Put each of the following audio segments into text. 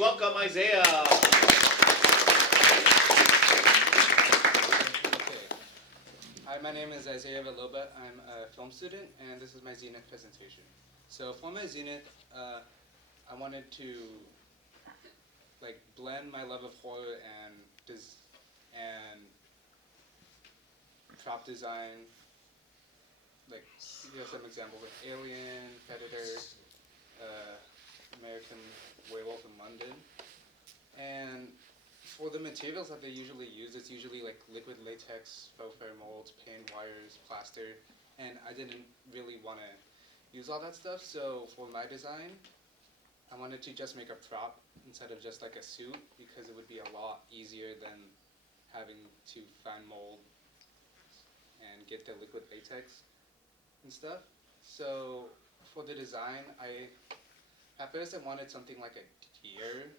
welcome Isaiah. Okay. Hi, my name is IsaiahR. I'm a film student, and this is my Zenith presentation. So for my Zenith, I wanted to blend my love of horror and prop design. Like here's some examples like Alien, Predator, uh, American Werewolf in London, and for the materials that they usually use, it's usually like liquid latex, faux fur molds, paint wires, plaster, and I didn't really want to use all that stuff. So for my design, I wanted to just make a prop instead of just like a suit because it would be a lot easier than having to find mold and get the liquid latex and stuff. So for the design, at first I wanted something like a deer.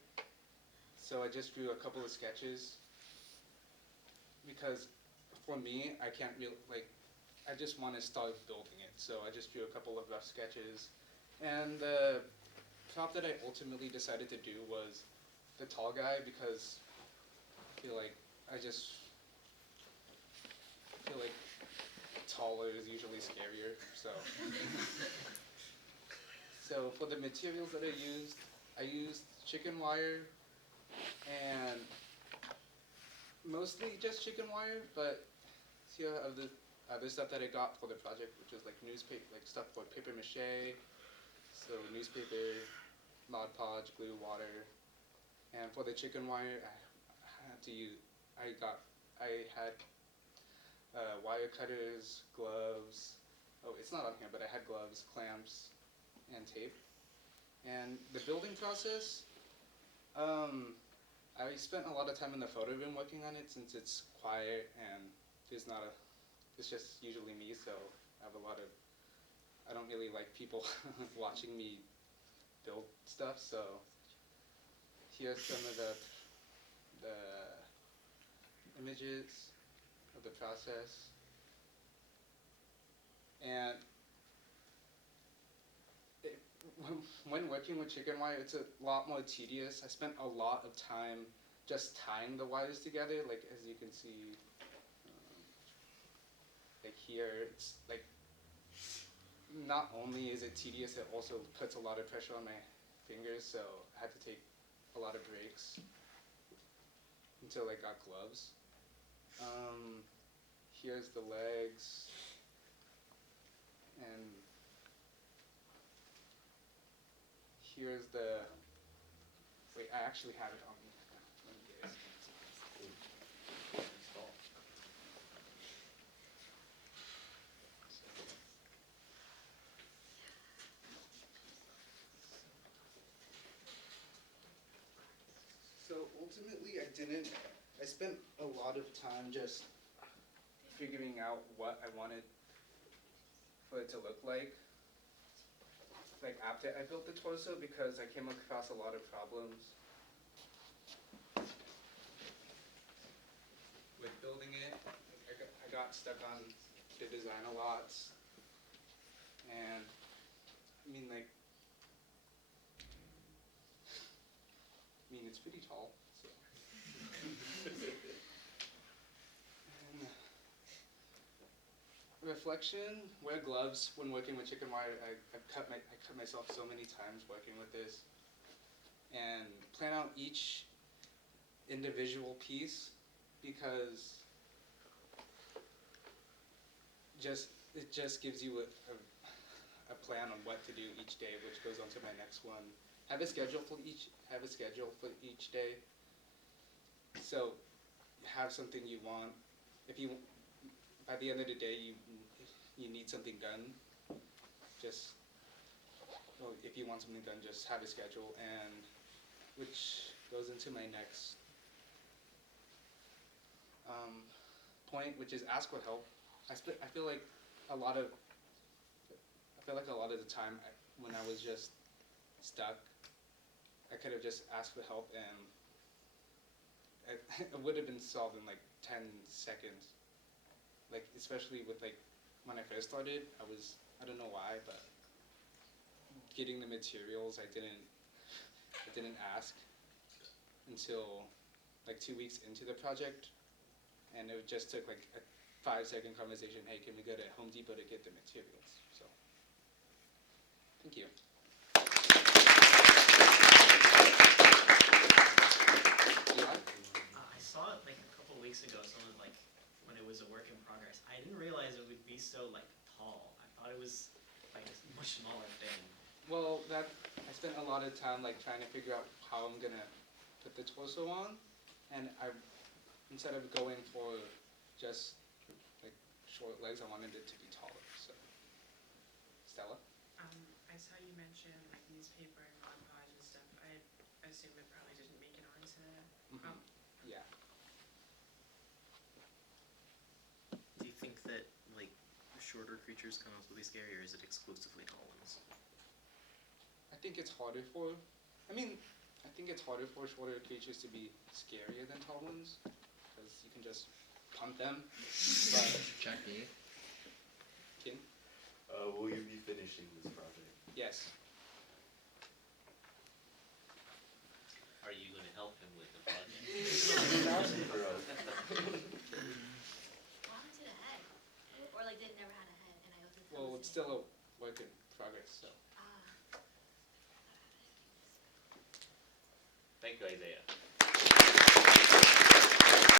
So I just drew a couple of sketches because for me, I can't really, I just want to start building it. So I just drew a couple of rough sketches. And the prop that I ultimately decided to do was the tall guy because I just feel like taller is usually scarier. So for the materials that I used chicken wire and mostly just chicken wire, but here are the other stuff that I got for the project, which was like newspaper, like stuff for paper mache, so newspaper, Mod Podge, glue, water, and for the chicken wire, I had wire cutters, gloves. Oh, it's not on here, but I had gloves, clamps, and tape. And the building process, I spent a lot of time in the photo room working on it since it's quiet and it's just usually me, so I don't really like people watching me build stuff, so here's some of the images of the process. And it, when working with chicken wire, it's a lot more tedious. I spent a lot of time just tying the wires together, like as you can see, like here, it's like not only is it tedious, it also puts a lot of pressure on my fingers, so I had to take a lot of breaks until I got gloves. Here's the legs, and here's wait, I actually have it on me. Let me get it. So ultimately, I spent a lot of time just figuring out what I wanted for it to look like after I built the torso, because I came across a lot of problems with building it. I got stuck on the design a lot, and it's pretty tall, so. And reflection, wear gloves when working with chicken wire. I cut myself so many times working with this. And plan out each individual piece because it just gives you a plan on what to do each day, which goes on to my next one. Have a schedule for each day. So have something you want. If you by the end of the day you need something done, if you want something done, just have a schedule, and which goes into my next point, which is ask for help. I feel like a lot of the time when I was just stuck, I could have just asked for help and it would have been solved in like 10 seconds. Like especially with when I first started, I don't know why, but getting the materials I didn't ask, until like 2 weeks into the project, and it just took like a 5-second conversation. Hey, can we go to Home Depot to get the materials? So, thank you. I saw it like a couple weeks ago. Someone like when it was a work in progress. I didn't realize it would be so like tall. I thought it was like a much smaller thing. Well, I spent a lot of time like trying to figure out how I'm gonna put the torso on, and instead of going for just like short legs, I wanted it to be taller. So, Stella. I saw you mention like newspaper and Mod Podge and stuff. I assume it probably didn't make it onto. Yeah. Do you think that like shorter creatures can also be scary, or is it exclusively tall ones? I think it's harder for. I mean, I think it's harder for shorter creatures to be scarier than tall ones, because you can just punt them. But Jackie. Kin? Will you be finishing this project? Yes. Are you going to help him with the project? What happened to the head? Or like they never had a head and I was like, Well, it's still a work in progress, so. Thank you, Isaiah.